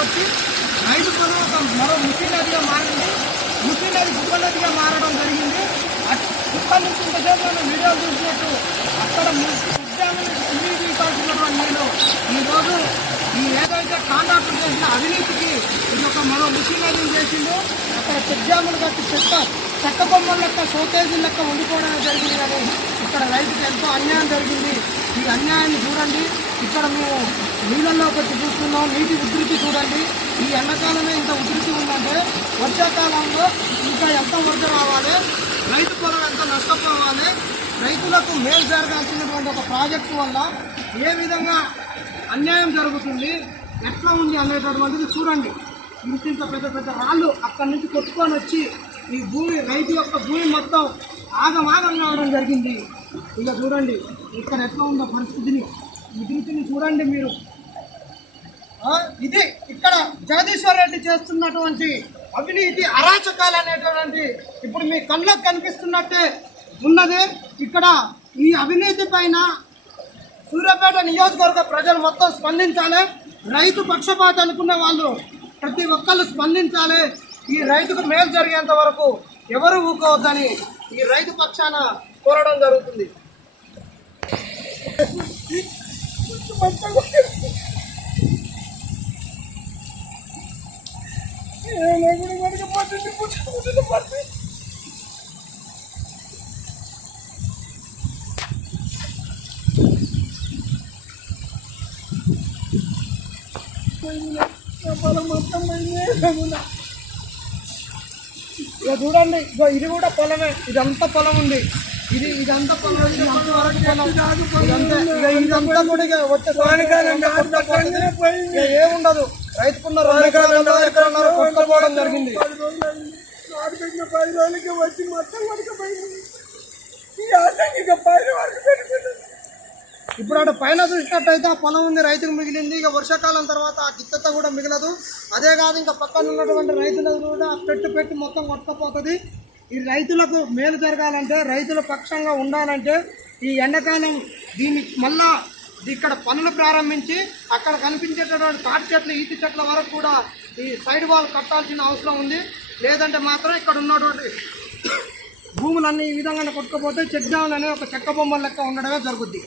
వచ్చి రైతు పొలం ఒక మరో ముసి నదిగా మారింది. ముసి నది గుబ్బ నదిగా మారడం జరిగింది. అట్- నుంచి ఇంతసేపు మనం వీడియో చూసినట్టు అక్కడ కిందికి కాల్సినటువంటి నీళ్ళు ఈరోజు ఈ ఏదైతే కాంట్రాక్టర్ చేసిన అవినీతికి ఇది ఒక మరో ముసి నదిని చేసిందో అక్కడ చెక్ కట్టి చెత్త చెక్క బొమ్మల లెక్క షోకేజీ లెక్క వండుకోవడం జరిగింది కానీ ఇక్కడ రైతుకి ఎంతో అన్యాయం జరిగింది. ఈ అన్యాయాన్ని చూడండి. ఇక్కడ మేము నీళ్ళల్లోకి వచ్చి చూస్తున్నాం నీటి ఉధృతి చూడండి. ఈ ఎండాకాలమే ఇంత ఉధృతి ఉందంటే వర్షాకాలంలో ఇంకా ఎంత వరద రావాలి? రైతు పొలం ఎంత నష్టపోవాలి? రైతులకు మేలు జరగాల్సినటువంటి ఒక ప్రాజెక్టు వల్ల ఏ విధంగా అన్యాయం జరుగుతుంది? ఎట్లా ఉంది అనేటటువంటిది చూడండి. ఇంత ఇంత పెద్ద పెద్ద రాళ్ళు అక్కడి నుంచి కొట్టుకొని వచ్చి ఈ భూమి రైతు యొక్క భూమి మొత్తం ఆగమాగం కావడం జరిగింది. ఇక చూడండి ఇక్కడ ఎట్లా ఉందో పరిస్థితిని ఉధృతిని చూడండి మీరు. ఇది ఇక్కడ జగదీశ్వర్ రెడ్డి చేస్తున్నటువంటి అవినీతి అరాచకాలు అనేటువంటి ఇప్పుడు మీ కళ్ళకు కనిపిస్తున్నట్టే ఉన్నది. ఇక్కడ ఈ అవినీతి పైన సూర్యాపేట నియోజకవర్గ ప్రజలు మొత్తం స్పందించాలి. రైతు పక్షపాత అనుకునే వాళ్ళు ప్రతి ఒక్కళ్ళు స్పందించాలి. ఈ రైతుకు మేలు జరిగేంత వరకు ఎవరు ఊకోవద్దని ఈ రైతు పక్షాన కోరడం జరుగుతుంది. ఇక చూడండి. ఇగో ఇది కూడా పొలమే ఇదంతా పొలం. ఉంది ఇది ఇదంతా పొలం ఇదంతా కూడా ఇక వచ్చే ఏముండదు. రైతుకున్న రెండు ఎకరాలు ఎకరన్నర పది రోజులకి వచ్చి మొత్తం వరకపోయింది ఈ ఆటంకి ఇక పది వరకు పెట్టుకుంటుంది. ఇప్పుడు అటు పైన చూసినట్టయితే ఆ పొలం ఉంది రైతుకు మిగిలింది. ఇక వర్షాకాలం తర్వాత ఆ గిత్తత కూడా మిగలదు. అదే కాదు ఇంకా పక్కన ఉన్నటువంటి రైతులకు కూడా పెట్టు పెట్టి మొత్తం కొట్టుకపోతుంది. ఈ రైతులకు మేలు జరగాలంటే రైతుల పక్షంగా ఉండాలంటే ఈ ఎండాకాలం దీన్ని మళ్ళా ఇక్కడ పనులు ప్రారంభించి అక్కడ కనిపించేటటువంటి తాటి చెట్లు ఈతి చెట్ల వరకు కూడా ఈ సైడ్ వాల్ కట్టాల్సిన అవసరం ఉంది. లేదంటే మాత్రం ఇక్కడ ఉన్నటువంటి భూములన్నీ ఈ విధంగా కొట్టుకుపోతే చెక్ డ్యాములు అనే ఒక చెక్క బొమ్మల లెక్క ఉండడమే జరుగుద్ది.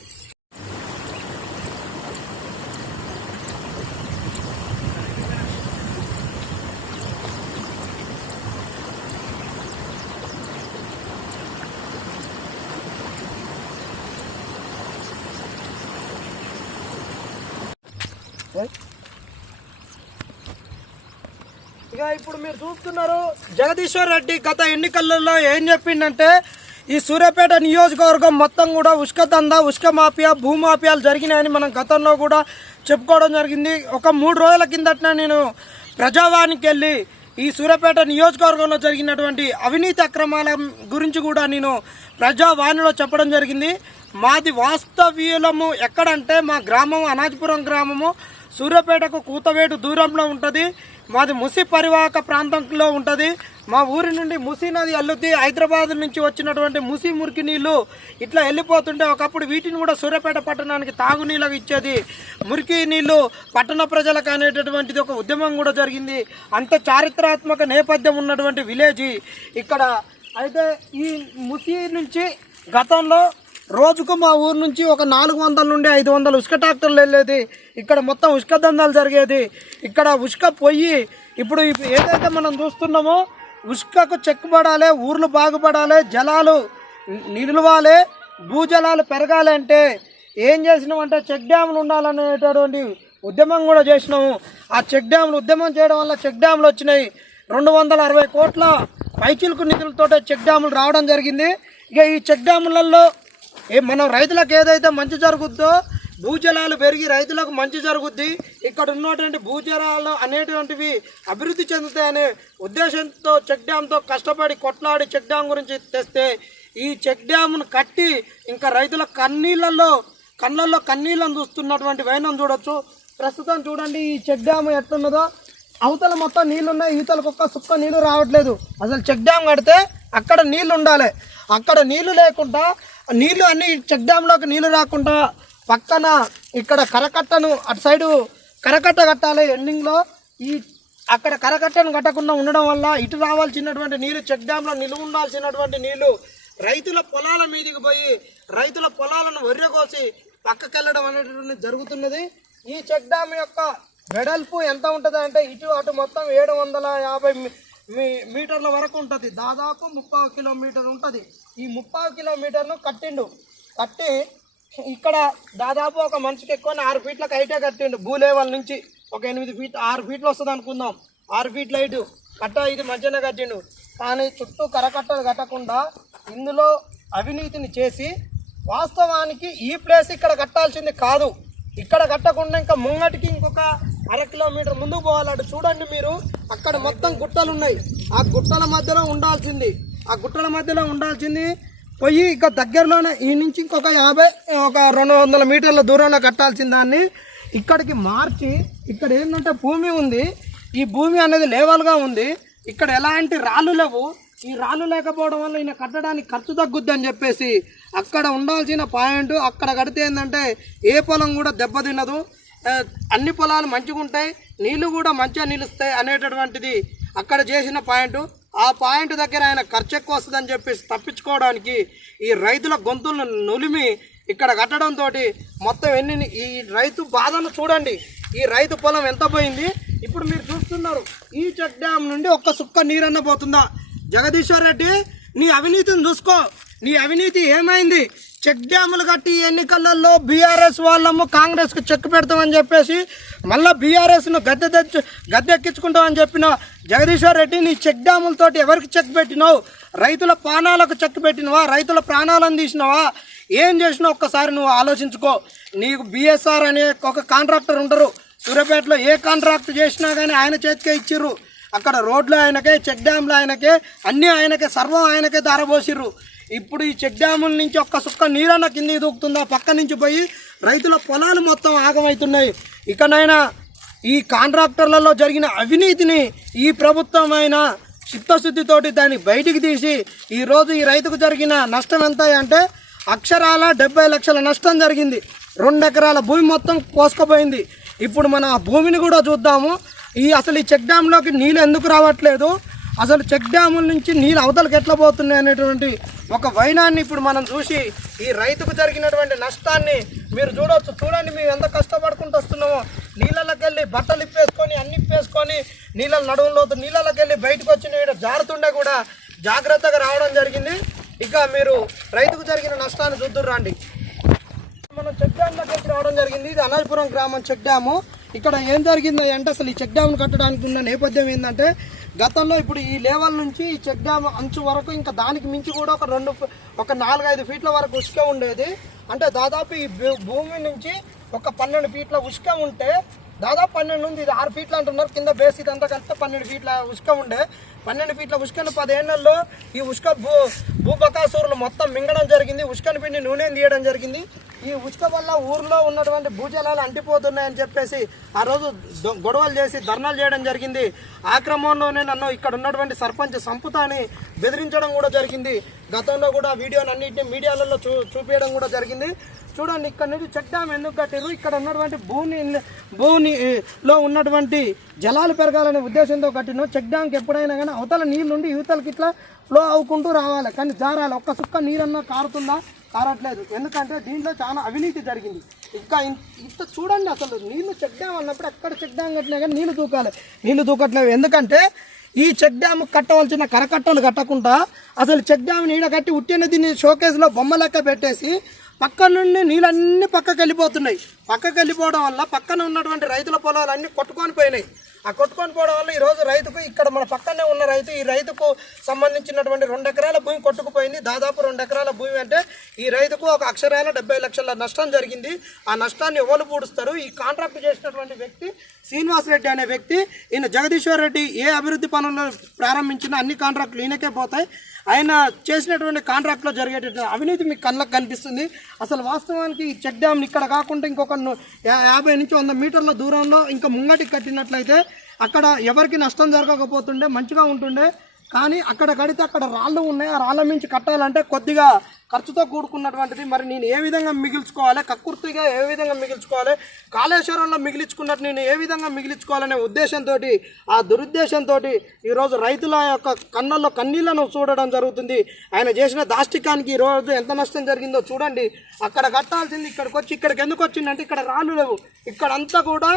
ఇక ఇప్పుడు మీరు చూస్తున్నారు. జగదీశ్వర్ రెడ్డి గత ఎన్నికలలో ఏం చెప్పిండంటే ఈ సూర్యాపేట నియోజకవర్గం మొత్తం కూడా ఉష్క దందా ఉష్క మాఫియా భూమాఫియాలు జరిగినాయని మనం గతంలో కూడా చెప్పుకోవడం జరిగింది. ఒక మూడు రోజుల కిందటనే నేను ప్రజావానికి వెళ్ళి ఈ సూర్యాపేట నియోజకవర్గంలో జరిగినటువంటి అవినీతి అక్రమాల గురించి కూడా నేను ప్రజావాణిలో చెప్పడం జరిగింది. మాది వాస్తవ్యులము ఎక్కడంటే మా గ్రామం అనాజపురం గ్రామము. సూర్యాపేటకు కూతవేటు దూరంలో ఉంటుంది. మాది ముసి పరివాహక ప్రాంతంలో ఉంటుంది. మా ఊరి నుండి ముసి నది అల్లుద్ది. హైదరాబాద్ నుంచి వచ్చినటువంటి ముసి మురికి నీళ్ళు ఇట్లా వెళ్ళిపోతుంటే ఒకప్పుడు వీటిని కూడా సూర్యాపేట పట్టణానికి తాగునీళ్ళకి ఇచ్చేది. మురికి నీళ్ళు పట్టణ ప్రజలకు అనేటటువంటిది ఒక ఉద్యమం కూడా జరిగింది. అంత చారిత్రాత్మక నేపథ్యం ఉన్నటువంటి విలేజ్. ఇక్కడ అయితే ఈ ముసి నుంచి గతంలో రోజుకు మా ఊరు నుంచి ఒక నాలుగు వందల నుండి ఐదు వందల ఉసుక ట్రాక్టర్లు వెళ్ళేది. ఇక్కడ మొత్తం ఉసుక దందాలు జరిగేది. ఇక్కడ ఉసుక పొయ్యి ఇప్పుడు ఏదైతే మనం చూస్తున్నామో ఉసుకకు చెక్కుబడాలి ఊర్లు బాగుపడాలి జలాలు నిలవాలి భూజలాలు పెరగాలి అంటే ఏం చేసినామంటే చెక్ డ్యాములు ఉండాలనేటటువంటి ఉద్యమం కూడా చేసినాము. ఆ చెక్ డ్యాములు ఉద్యమం చేయడం వల్ల చెక్ డ్యాములు వచ్చినాయి. రెండు వందల అరవై కోట్ల పైచిలుకు నిధులతో చెక్ డ్యాములు రావడం జరిగింది. ఇక ఈ చెక్ డ్యాములలో ఏ మనం రైతులకు ఏదైతే మంచి జరుగుద్దో భూజలాలు పెరిగి రైతులకు మంచి జరుగుద్ది ఇక్కడ ఉన్నటువంటి భూజలాలు అనేటువంటివి అభివృద్ధి చెందుతాయనే ఉద్దేశంతో చెక్ డ్యామ్తో కష్టపడి కొట్లాడి చెక్ డ్యామ్ గురించి తెస్తే ఈ చెక్ డ్యామ్ను కట్టి ఇంకా రైతుల కన్నీళ్ళల్లో కళ్ళల్లో కన్నీళ్ళను చూస్తున్నటువంటి వైనం చూడొచ్చు. ప్రస్తుతం చూడండి ఈ చెక్ డ్యామ్ ఎట్లున్నదో అవతల మొత్తం నీళ్ళు ఉన్నాయి ఈతలకు ఒక్క సుక్క నీళ్ళు రావట్లేదు. అసలు చెక్ డ్యామ్ కడితే అక్కడ నీళ్ళు ఉండాలి. అక్కడ నీళ్ళు లేకుండా నీళ్ళు అన్ని చెక్ డ్యామ్లోకి నీళ్ళు రాకుండా పక్కన ఇక్కడ కరకట్టను అటు సైడు కరకట్ట కట్టాలి ఎండింగ్లో. ఈ అక్కడ కరకట్టను కట్టకుండా ఉండడం వల్ల ఇటు రావాల్సినటువంటి నీరు చెక్ డ్యాంలో నిలువ ఉండాల్సినటువంటి నీళ్ళు రైతుల పొలాల మీదకి పోయి రైతుల పొలాలను వర్రెకోసి పక్కకెళ్ళడం అనేటువంటి జరుగుతున్నది. ఈ చెక్ డ్యామ్ యొక్క వెడల్పు ఎంత ఉంటుంది అంటే ఇటు అటు మొత్తం ఏడు వందల యాభై మీ- మీటర్ల వరకు ఉంటుంది. దాదాపు ముప్పై కిలోమీటర్ ఉంటుంది. ఈ ముప్పావు కిలోమీటర్ను కట్టిండు. కట్టి ఇక్కడ దాదాపు ఒక మనిషికి ఎక్కువ ఆరు ఫీట్లకు హైటే కట్టిండు. భూ లెవెల్ నుంచి ఒక ఎనిమిది ఫీట్ ఆరు ఫీట్లు వస్తుంది అనుకుందాం. ఆరు ఫీట్ల హైట్. కట్ట ఇది మధ్యన కట్టిండు. కానీ చుట్టూ కరకట్టలు కట్టకుండా ఇందులో అవినీతిని చేసి వాస్తవానికి ఈ ప్లేస్ ఇక్కడ కట్టాల్సింది కాదు. ఇక్కడ కట్టకుండా ఇంకా ముంగటికి ఇంకొక అర కిలోమీటర్ ముందుకు పోవాలి అటు చూడండి మీరు అక్కడ మొత్తం గుట్టలు ఉన్నాయి ఆ గుట్టల మధ్యలో ఉండాల్సింది. ఆ గుట్టల మధ్యలో ఉండాల్సింది పోయి ఇక దగ్గరలోనే ఈ నుంచి ఇంకొక యాభై ఒక రెండు వందల మీటర్ల దూరంలో కట్టాల్సిన దాన్ని ఇక్కడికి మార్చి ఇక్కడ ఏంటంటే భూమి ఉంది. ఈ భూమి అనేది లేవల్గా ఉంది. ఇక్కడ ఎలాంటి రాళ్ళు లేవు. ఈ రాళ్ళు లేకపోవడం వల్ల ఈయన కట్టడానికి ఖర్చు తగ్గుద్ది అని చెప్పేసి అక్కడ ఉండాల్సిన పాయింట్ అక్కడ కడితే ఏంటంటే ఏ పొలం కూడా దెబ్బతిన్నదు. అన్ని పొలాలు మంచిగా ఉంటాయి నీళ్ళు కూడా మంచిగా నిలుస్తాయి అనేటటువంటిది అక్కడ చేసిన పాయింట్. ఆ పాయింట్ దగ్గర ఆయన ఖర్చు ఎక్కువ వస్తుందని చెప్పేసి తప్పించుకోవడానికి ఈ రైతుల గొంతులను నులిమి ఇక్కడ కట్టడంతో మొత్తం ఎన్ని ఈ రైతు బాధను చూడండి. ఈ రైతు పొలం ఎంత పోయింది? ఇప్పుడు మీరు చూస్తున్నారు ఈ చెక్ డ్యామ్ నుండి ఒక్క సుక్క నీరన్న పోతుందా? జగదీశ్వర్ రెడ్డి నీ అవినీతిని చూసుకో. నీ అవినీతి ఏమైంది? చెక్ డ్యాములు కట్టి ఎన్నికలలో బీఆర్ఎస్ వాళ్ళము కాంగ్రెస్కి చెక్ పెడతామని చెప్పేసి మళ్ళీ బీఆర్ఎస్ను గద్దె తెచ్చు గద్దెక్కించుకుంటామని చెప్పిన జగదీశ్వర్ రెడ్డి నీ చెక్ డ్యాములతోటి ఎవరికి చెక్ పెట్టినావు? రైతుల ప్రాణాలకు చెక్ పెట్టినవా? రైతుల ప్రాణాలను తీసినవా? ఏం చేసినావు? ఒక్కసారి నువ్వు ఆలోచించుకో. నీకు బిఎస్ఆర్ అనే ఒక కాంట్రాక్టర్ ఉంటారు సూర్యాపేటలో ఏ కాంట్రాక్ట్ చేసినా కానీ ఆయన చేతికే ఇచ్చిర్రు. అక్కడ రోడ్లు ఆయనకే చెక్ డ్యామ్లు ఆయనకే అన్నీ ఆయనకే సర్వం ఆయనకే ధారపోసిర్రు ఇప్పుడు ఈ చెక్ డ్యాముల నుంచి ఒక్క సుక్క నీరన్న కిందికి దూకుతుందా. పక్క నుంచి పోయి రైతుల పొలాలు మొత్తం ఆగమవుతున్నాయి ఇకనైనా ఈ కాంట్రాక్టర్లలో జరిగిన అవినీతిని ఈ ప్రభుత్వం అయినా చిత్తశుద్ధితోటి దాన్ని బయటికి తీసి ఈరోజు ఈ రైతుకు జరిగిన నష్టం ఎంత అంటే అక్షరాల డెబ్బై లక్షల నష్టం జరిగింది. రెండు ఎకరాల భూమి మొత్తం కోసుకుపోయింది. ఇప్పుడు మన ఆ భూమిని కూడా చూద్దాము. ఈ అసలు ఈ చెక్ డ్యామ్లోకి నీళ్ళు ఎందుకు రావట్లేదు? అసలు చెక్ డ్యాముల నుంచి నీళ్ళు అవతలకి ఎట్లా పోతున్నాయి అనేటువంటి ఒక వైనాన్ని ఇప్పుడు మనం చూసి ఈ రైతుకు జరిగినటువంటి నష్టాన్ని మీరు చూడవచ్చు చూడండి మేము ఎంత కష్టపడుకుంటూ వస్తున్నామో. నీళ్ళకి వెళ్ళి బట్టలు ఇప్పేసుకొని అన్ని ఇప్పేసుకొని నీళ్ళ నడువులో నీళ్ళకి వెళ్ళి బయటకు వచ్చి నీడ జారుతుండే కూడా జాగ్రత్తగా రావడం జరిగింది. ఇక మీరు రైతుకు జరిగిన నష్టాన్ని చూద్దురు రండి. మనం చెక్ డ్యామ్ దగ్గరికి రావడం జరిగింది. ఇది అనాజపురం గ్రామం చెక్ డ్యాము. ఇక్కడ ఏం జరిగింది అంటే అసలు ఈ చెక్ డ్యామ్ను కట్టడానికి ఉన్న నేపథ్యం ఏంటంటే గతంలో ఇప్పుడు ఈ లెవెల్ నుంచి ఈ చెక్ డ్యామ్ అంచు వరకు ఇంకా దానికి మించి కూడా ఒక రెండు ఒక నాలుగైదు ఫీట్ల వరకు ఉసుక ఉండేది. అంటే దాదాపు ఈ భూ- భూమి నుంచి ఒక పన్నెండు ఫీట్ల ఉసుక ఉంటే దాదాపు పన్నెండు ఉంది ఇది ఆరు ఫీట్లు అంటున్నారు. కింద బేస్ ఇదంతా కలిపితే పన్నెండు ఫీట్ల ఉసుక ఉండే. పన్నెండు ఫీట్ల ఉష్కను పదేళ్ళలో ఈ ఉష్క భూ భూబకాసూరులు మొత్తం మింగడం జరిగింది. ఉష్కను పిండి నూనె తీయడం జరిగింది. ఈ ఉష్క వల్ల ఊర్లో ఉన్నటువంటి భూజలాలు అంటిపోతున్నాయని చెప్పేసి ఆ రోజు దొ- గొడవలు చేసి ధర్నాలు చేయడం జరిగింది. ఆ క్రమంలోనే నన్ను ఇక్కడ ఉన్నటువంటి సర్పంచ్ సంపుతాన్ని బెదిరించడం కూడా జరిగింది. గతంలో కూడా వీడియోని అన్నింటినీ మీడియాలలో చూ చూపించడం కూడా జరిగింది. చూడండి ఇక్కడ నుంచి చెక్ డ్యామ్ ఎందుకు కట్టారు ఇక్కడ ఉన్నటువంటి భూమి భూనిలో ఉన్నటువంటి జలాలు పెరగాలనే ఉద్దేశంతో కట్టిన చెక్ డ్యామ్కి ఎప్పుడైనా కానీ అవతల నీళ్ళు నుండి యువతలకి ఇట్లా ఫ్లో అవ్వుకుంటూ రావాలి. కానీ జారాలి ఒక్క సుక్క నీరన్నా కారుతుందా? కారట్లేదు. ఎందుకంటే దీంట్లో చాలా అవినీతి జరిగింది. ఇంకా ఇంత చూడండి అసలు. నీళ్ళు చెక్ డ్యామ్ అన్నప్పుడు ఎక్కడ చెక్ డ్యామ్ కట్టినా కానీ నీళ్ళు దూకాలి. నీళ్ళు దూకట్లేవు ఎందుకంటే ఈ చెక్ డ్యామ్ కట్టవలసిన కరకట్టలు కట్టకుండా అసలు చెక్ డ్యామ్ నీడ కట్టి ఉట్టిన దీన్ని షోకేస్లో బొమ్మ లెక్క పెట్టేసి పక్క నుండి నీళ్ళన్నీ పక్కకి వెళ్ళిపోతున్నాయి. పక్కకి వెళ్ళిపోవడం వల్ల పక్కన ఉన్నటువంటి రైతుల పొలాలన్నీ కొట్టుకొని పోయినాయి. ఆ కొట్టుకొని పోవడం వల్ల ఈరోజు రైతుకు ఇక్కడ మన పక్కనే ఉన్న రైతు ఈ రైతుకు సంబంధించినటువంటి రెండు ఎకరాల భూమి కొట్టుకుపోయింది. దాదాపు రెండు ఎకరాల భూమి అంటే ఈ రైతుకు ఒక అక్షరాల డెబ్బై లక్షల నష్టం జరిగింది. ఆ నష్టాన్ని ఎవరు పూడుస్తారు? ఈ కాంట్రాక్ట్ చేసినటువంటి వ్యక్తి శ్రీనివాస్ రెడ్డి అనే వ్యక్తి. ఈయన జగదీశ్వర్ రెడ్డి ఏ అభివృద్ధి పనులు ప్రారంభించినా అన్ని కాంట్రాక్టులు ఈయనకే పోతాయి. ఆయన చేసినటువంటి కాంట్రాక్ట్లో జరిగేటటువంటి అవినీతి మీకు కళ్ళకు కనిపిస్తుంది. అసలు వాస్తవానికి ఈ చెక్ డ్యామ్ ఇక్కడ కాకుండా ఇంకొక యాభై నుంచి వంద మీటర్ల దూరంలో ఇంకా ముంగటికి కట్టినట్లయితే అక్కడ ఎవరికి నష్టం జరగకపోతుండే మంచిగా ఉంటుండే. కానీ అక్కడ కడితే అక్కడ రాళ్ళు ఉన్నాయి. ఆ రాళ్ళ మించి కట్టాలంటే కొద్దిగా ఖర్చుతో కూడుకున్నటువంటిది. మరి నేను ఏ విధంగా మిగిల్చుకోవాలి? కక్కుర్తిగా ఏ విధంగా మిగిల్చుకోవాలి? కాళేశ్వరంలో మిగిలించుకున్నట్టు నేను ఏ విధంగా మిగిలించుకోవాలనే ఉద్దేశంతో ఆ దురుద్దేశంతో ఈరోజు రైతుల యొక్క కన్నుల్లో కన్నీళ్ళను చూడడం జరుగుతుంది. ఆయన చేసిన దాష్టికానికి ఈ రోజు ఎంత నష్టం జరిగిందో చూడండి. అక్కడ కట్టాల్సింది ఇక్కడికి వచ్చి ఇక్కడికి ఎందుకు వచ్చిందంటే ఇక్కడ రాళ్ళు లేవు. ఇక్కడంతా కూడా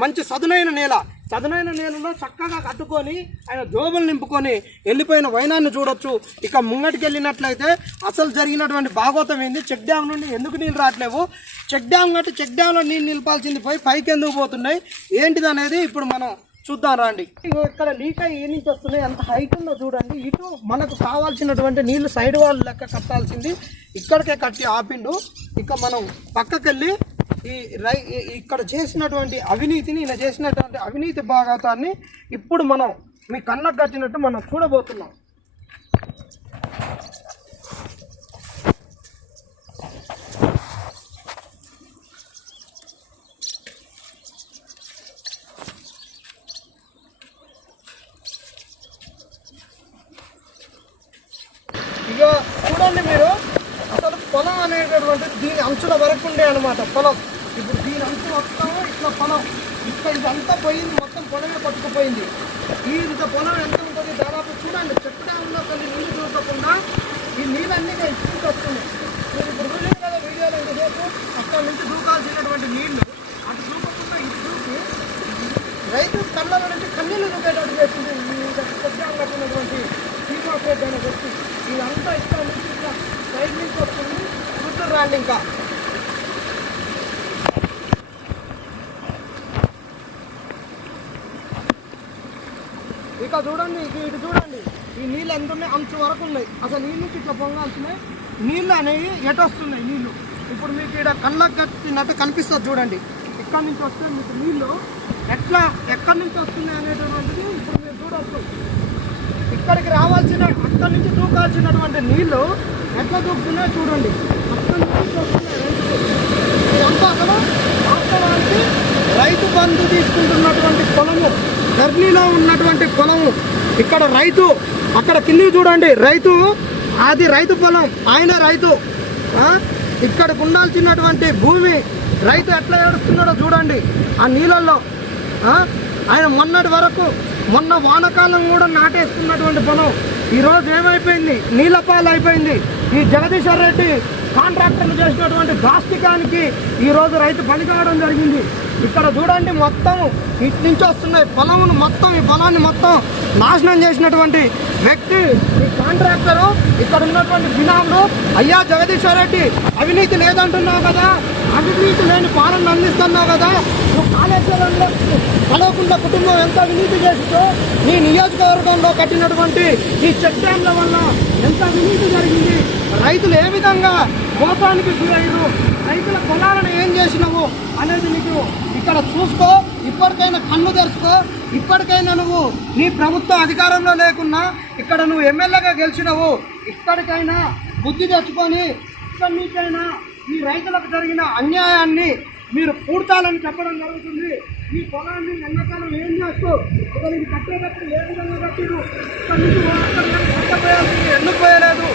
మంచి సదునైన నేల. చదునైన నేలలో చక్కగా కట్టుకొని ఆయన జోబులు నింపుకొని వెళ్ళిపోయిన వైనాన్ని చూడొచ్చు. ఇక ముంగటికి వెళ్ళినట్లయితే అసలు జరిగినటువంటి భాగోతం ఏంది? చెక్ డ్యామ్ నుండి ఎందుకు నీళ్ళు రావట్లేవు? చెక్ డ్యామ్ కట్టి చెక్ డ్యామ్లో నీళ్ళు నిలిపాల్సింది పోయి పైకి ఎందుకు పోతున్నాయి? ఏంటిది అనేది ఇప్పుడు మనం చూద్దాం రండి. ఇగో ఇక్కడ లీక్ అయ్యి ఏ నుంచి వస్తున్నాయి? అంత హైట్ ఉందో చూడండి. ఇటు మనకు కావాల్సినటువంటి నీళ్ళు సైడ్ వాళ్ళు లెక్క కట్టాల్సింది. ఇక్కడికే కట్టి ఆపిండు. ఇక మనం పక్కకెళ్ళి ఈ రై ఇక్కడ చేసినటువంటి అవినీతిని ఇలా చేసినటువంటి అవినీతి భాగతాన్ని ఇప్పుడు మనం మీ కన్నట్టు కట్టినట్టు మనం చూడబోతున్నాం ఇక చూడండి మీరు అసలు పొలం అనేటటువంటి దీని అంచుల వరకు ఉండే అనమాట పొలం. ఇప్పుడు దీని అంచు మొత్తం ఇట్లా పొలం. ఇక్కడ ఇదంతా పోయింది మొత్తం పొలమే పట్టుకుపోయింది. ఈ ఇంత పొలం ఎంత ఉంటుంది దాదాపు చూడండి చెట్టు డ్యాంలో కొన్ని నీళ్ళు చూడకుండా ఈ నీళ్ళన్నీ నేను ఇచ్చుకుంటూ వస్తున్నాయి మీరు ఇప్పుడు చూసారు కదా వీడియోలో ఇంతసేపు అక్కడ నుంచి దూకాల్సినటువంటి నీళ్ళు. అటు చూపకుండా ఇటు చూసి రైతు కళ్ళలో నుంచి కన్నీళ్ళు చూపేటట్టు చేస్తుంది. ఈ సత్యాలు కట్టినటువంటి శ్రీకాపేట అనే వ్యక్తి. ఇదంతా ఇక్కడ నుంచి ఇట్లా సైడ్ నుంచి వస్తుంది చూద్దరు రాండి ఇంకా. ఇక చూడండి ఇటు చూడండి. ఈ నీళ్ళు ఎంత ఉన్నాయి? అంచు వరకు ఉన్నాయి. అసలు ఈ నుంచి ఇట్లా పొంగాల్సినాయి నీళ్ళు అనేవి ఎటు వస్తున్నాయి? నీళ్ళు. ఇప్పుడు మీకు ఇక్కడ కళ్ళకు కట్టినట్టు కనిపిస్తుంది చూడండి. ఎక్కడి నుంచి వస్తే మీకు నీళ్ళు? ఎట్లా ఎక్కడి నుంచి వస్తున్నాయి అనేటటువంటిది ఇప్పుడు మీరు చూడవచ్చు ఇక్కడికి రావాల్సిన అక్కడి నుంచి దూకాల్సినటువంటి నీళ్ళు ఎట్లా దూకుతున్నాయో చూడండి. అక్కడి నుంచి వస్తున్నాయి రైతుకు. అసలు వాస్తవానికి రైతు బంధు తీసుకుంటున్నటువంటి పొలము. ధర్నీలో ఉన్నటువంటి పొలము ఇక్కడ రైతు అక్కడ కింది చూడండి రైతు అది రైతు పొలం ఆయన రైతు ఇక్కడ ఇక్కడికి ఉండాల్సినటువంటి భూమి రైతు ఎట్లా ఏడుస్తున్నాడో చూడండి ఆ నీళ్ళల్లో ఆయన మొన్నటి వరకు మొన్న వానకాలం కూడా నాటేస్తున్నటువంటి పొలం. ఈరోజు ఏమైపోయింది? నీళ్ళపాలు అయిపోయింది. ఈ జగదీశ్వర్ రెడ్డి కాంట్రాక్టర్లు చేసినటువంటి దాష్టికానికి ఈరోజు రైతు పని కావడం జరిగింది. ఇక్కడ చూడండి మొత్తం ఇటు నుంచి వస్తున్నాయి పొలమును మొత్తం ఈ పొలాన్ని మొత్తం నాశనం చేసినటువంటి వ్యక్తి ఈ కాంట్రాక్టరు. ఇక్కడ ఉన్నటువంటి బినాములు అయ్యా జగదీశ్వర్ రెడ్డి అవినీతి లేదంటున్నావు కదా అవినీతి లేని పాలన అందిస్తున్నావు కదా కాళేశ్వరంలో కలవకుండా కుటుంబం ఎంత అవినీతి చేసిందో ఈ నియోజకవర్గంలో కట్టినటువంటి ఈ చెక్ డ్యాంల వల్ల ఎంత అవినీతి జరిగింది? రైతులు ఏ విధంగా మోసానికి గురయ్యారు? రైతుల పొలాలను ఏం చేసినావు అనేది నీకు ఇక్కడ చూసుకో ఇప్పటికైనా కన్ను తెరుచుకో. ఇప్పటికైనా నువ్వు నీ ప్రభుత్వ అధికారంలో లేకున్నా ఇక్కడ నువ్వు ఎమ్మెల్యేగా గెలిచినవు. ఇప్పటికైనా బుద్ధి తెచ్చుకొని ఇక్కడ నీకైనా ఈ రైతులకు జరిగిన అన్యాయాన్ని మీరు పూర్తాలని చెప్పడం జరుగుతుంది. ఈ పొలాన్ని ఎండాకాలం ఏం చేస్తూ ఒకరికి కట్టేటప్పుడు ఏ విధంగా కట్టిడు? ఇక్కడ నుంచి కట్టపోయాల్సింది ఎందుకు పోయలేదు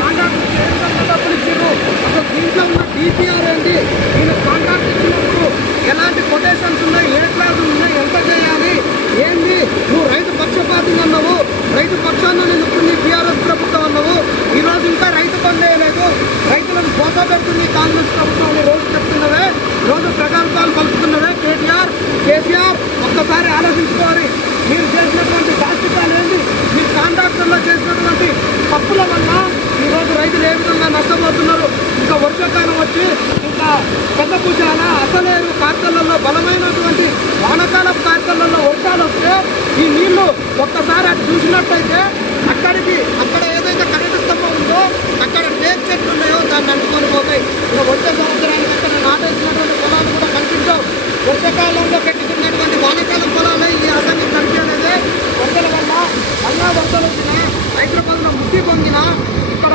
కాంట్రాక్ట్ ఏ విధంగా డబ్బులు ఇచ్చారు అసలు దీంట్లో ఉన్న డీపీఆర్ ఏంటి? నేను కాంట్రాక్ట్ ఇచ్చినప్పుడు ఎలాంటి కొటేషన్స్ ఉన్నాయి? ఏ క్లాసులు ఉన్నాయి? ఎంత చేయాలి? ఏంది? నువ్వు రైతు పక్షపాతం అన్నావు. రైతు పక్షాన నేను ఇప్పుడు నీ టీఆర్ఎస్ ప్రభుత్వం అన్నావు. ఈ ఇంకా రైతు బంద్ వేయలేదు రైతులను కోసా పెడుతుంది కాంగ్రెస్ ప్రభుత్వం అని రోజు చెప్తున్నవే రోజు ప్రగల్భాలు పలుకుతున్నవే కేటీఆర్ కేసీఆర్ ఒక్కసారి ఆలోచించుకోవాలి మీరు చేసినటువంటి బాధ్యతలు ఏంటి మీ కాంట్రాక్టర్లో చేసినటువంటి తప్పుల వల్ల ఈరోజు రైతులు ఏ విధంగా నష్టపోతున్నారు ఇంకా వర్షాకాలం వచ్చి ఇంకా పెద్ద పూజాల అసలేరు కార్తెలలో బలమైనటువంటి వానకాలపు కార్తెలలో వర్షాలు వస్తే ఈ నీళ్ళు ఒక్కసారి అటు చూసినట్టయితే అక్కడికి అక్కడ ఏదైతే కరెంటు స్తంభం ఉందో అక్కడ టేక్ చెట్లు ఉన్నాయో దాన్ని అంటుకొని పోతాయి ఇంకా వచ్చే సంవత్సరానికి అక్కడ నాటేసినటువంటి పొలాలు కూడా కనిపించవు వర్షాకాలంలో పెట్టుకున్నటువంటి వానాకాలం పొలాలే ఈ అసలు అనేది వరదల వల్ల అన్నా వరదలు వచ్చిన రైతుల పనుల ముక్తి పొందిన ఇక్కడ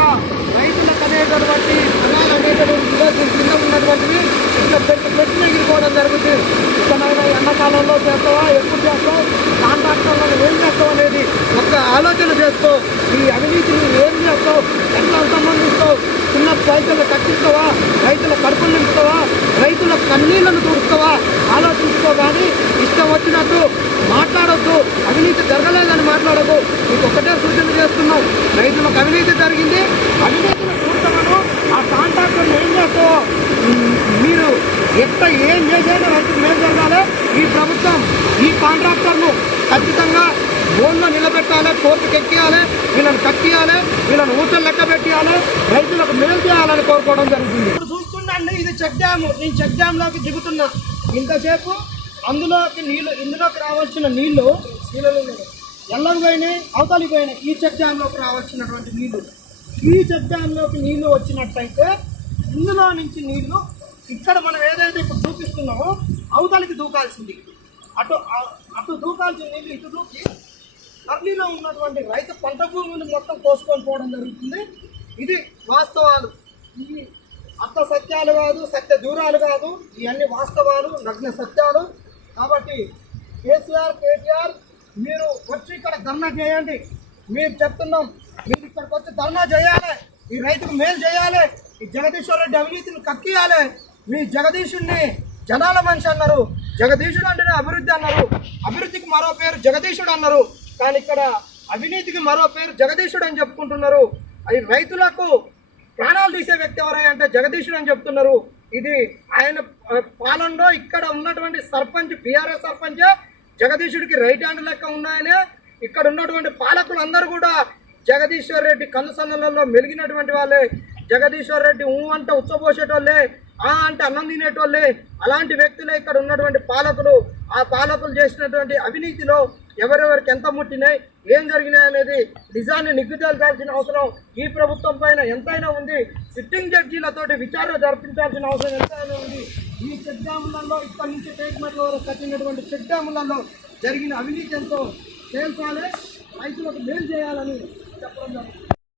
రైతులకు అనేటటువంటి పొలాలు అనేటటువంటి ఈరోజు కింద ఉన్నటువంటివి ఇట్లా పెట్టి పెట్టి మిగిలిపోవడం జరుగుతుంది ఇష్టమైన ఎండాకాలంలో చేస్తావా ఎప్పుడు చేస్తావు కాంట్రాక్టర్లను ఏం చేస్తావు అనేది ఒక ఆలోచన చేస్తావు ఈ అవినీతిని ఏం చేస్తావు ఎట్లా సంబంధిస్తావు చిన్న రైతులు కట్టిస్తావా రైతుల కడుపులు నింపుతావా రైతుల కన్నీళ్ళను చూసుకోవా ఆలోచించుకో కానీ ఇష్టం వచ్చినట్టు మాట్లాడొద్దు. అవినీతి జరగలేదని మాట్లాడకు. మీకు ఒకటే సూచన చేస్తున్నాం. రైతులకు అవినీతి జరిగింది. అవినీతిని చూస్తామను ఆ కాంట్రాక్టర్లు ఏం చేస్తావో? మీరు ఎట్ట ఏం చేసైనా రైతుకు మేలు జరగాలి ఈ ప్రభుత్వం ఈ కాంట్రాక్టర్ను ఖచ్చితంగా బోన్లో నిలబెట్టాలి కోర్టుకు ఎక్కియాలి వీళ్ళని కట్టియాలి వీళ్ళని ఊచలు లెక్క పెట్టియాలి రైతులకు మేలు చేయాలని కోరుకోవడం జరుగుతుంది. చూడండి ఇది చెక్ డ్యామ్. నేను చెక్ డ్యాంలోకి దిగుతున్నా. ఇంతసేపు అందులోకి నీళ్ళు ఇందులోకి రావాల్సిన నీళ్ళు ఎల్లం పోయినాయి అవతలికి పోయినాయి. ఈ చెక్ డ్యామ్లోకి రావాల్సినటువంటి నీళ్ళు ఈ చెక్ డ్యామ్లోకి నీళ్ళు వచ్చినట్టయితే ఇందులో నుంచి నీళ్ళు ఇక్కడ మనం ఏదైతే ఇప్పుడు దూపిస్తున్నామో అవతలికి దూకాల్సింది. అటు అటు దూకాల్సిన నీళ్ళు ఇటు దూకి అర్లీలో ఉన్నటువంటి రైతు పంట భూమిని మొత్తం కోసుకొని పోవడం జరుగుతుంది. ఇది వాస్తవాలు. ఈ అర్థ సత్యాలు కాదు సత్య దూరాలు కాదు ఇవన్నీ వాస్తవాలు నగ్న సత్యాలు. కాబట్టి కేసీఆర్ కేటీఆర్ మీరు వచ్చి ఇక్కడ ధర్నా చేయండి. మేము చెప్తున్నాం మీరు ఇక్కడికి వచ్చి ధర్నా చేయాలి. ఈ రైతుకు మేలు చేయాలి. ఈ జగదీశ్వర రెడ్డి అవినీతిని కక్కియాలి. మీ జగదీశుడిని జనాల మనిషి అన్నారు. జగదీశుడు అంటేనే అభివృద్ధి అన్నారు. అభివృద్ధికి మరో పేరు జగదీశుడు అన్నారు. కానీ ఇక్కడ అవినీతికి మరో పేరు జగదీశుడు అని చెప్పుకుంటున్నారు. అది రైతులకు ప్రాణాలు తీసే వ్యక్తి ఎవరై అంటే జగదీశుడు అని చెప్తున్నారు. ఇది ఆయన పాలనలో ఇక్కడ ఉన్నటువంటి సర్పంచ్ బీఆర్ఎస్ సర్పంచ్ జగదీశుడికి రైట్ హ్యాండ్ లెక్క ఉన్నాయనే ఇక్కడ ఉన్నటువంటి పాలకులు అందరూ కూడా జగదీశ్వర్ రెడ్డి కనుసన్నలలో మెలిగినటువంటి వాళ్ళే. జగదీశ్వర్ రెడ్డి ఊ అంటే ఉచ్చపోసేటోళ్ళే ఆ అంటే అన్నం తినేటోళ్ళే. అలాంటి వ్యక్తులే ఇక్కడ ఉన్నటువంటి పాలకులు. ఆ పాలకులు చేసినటువంటి అవినీతిలో ఎవరెవరికి ఎంత ముట్టినాయి ఏం జరిగినాయి అనేది నిజాన్ని నిగ్గుతేల్చాల్సిన అవసరం. ఈ ప్రభుత్వం పైన ఎంతైనా ఉంది సిట్టింగ్ జడ్జీలతోటి విచారణ జరిపించాల్సిన అవసరం ఎంతైనా ఉంది. ఈ చెక్ డ్యాములలో ఇక్కడి నుంచి ట్రీట్మెంట్ వరకు కట్టినటువంటి చెక్ డ్యాములలో జరిగిన అవినీతి ఎంతో తేల్చాలి రైతులకు మేలు చేయాలని చెప్పడం జరుగుతుంది.